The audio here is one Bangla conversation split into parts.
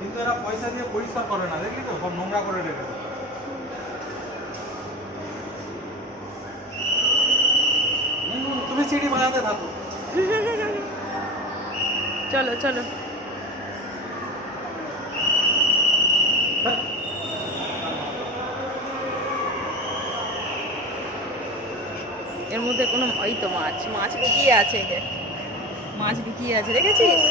কিন্তু এরা পয়সা দিয়ে পরিষ্কার করে না, দেখলি তো সব নোংরা করে রেখেছে। তুমি সিঁড়ি বাজাতে থাকো। চলো চলো। এর মধ্যে কোনো ওই তো মাছ মাছ লুকিয়ে আছে, মাছ লুকিয়ে আছে, দেখেছিস?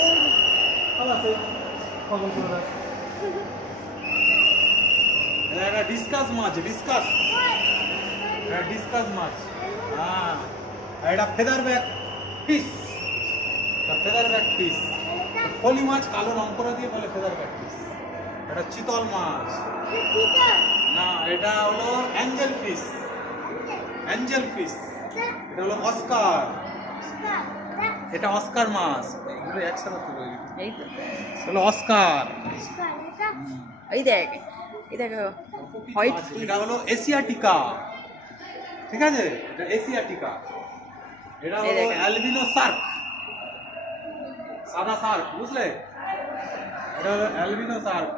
এটা ডিসকাস মাছ, ডিসকাস, এটা ডিসকাস মাছ। হ্যাঁ, এটা feather back fish, feather back fish. ফলি মাছ কালো রং করে দিয়ে বলে ফেদার ব্যাক ফিশ। এটা চিতল মাছ না, এটা হলো অ্যাঞ্জেল ফিশ, অ্যাঞ্জেল ফিশ। এটা হলো অস্কার, এটা অস্কার মাছ। এগুলো একসাথে তুলে এই তো হলো অস্কার। এই দেখ, এই দেখো হোয়াইট। এটা হলো এশিয়াটিকা, ঠিক আছে? এটা এশিয়াটিকা। এটা হলো অ্যালবিনো শার্ক, সাদা শার্ক, বুঝলে? এটা হলো অ্যালবিনো শার্ক।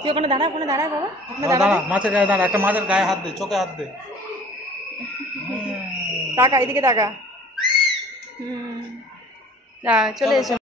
তুই ওখানে দাঁড়া, ওখানে দাঁড়া বাবা, ওখানে দাঁড়া, মাছের গায়ে দাঁড়া, একটা মাছের গায়ে হাত দে, চোখে হাত দে। তাকা, এদিকে তাকা। চলে এসো।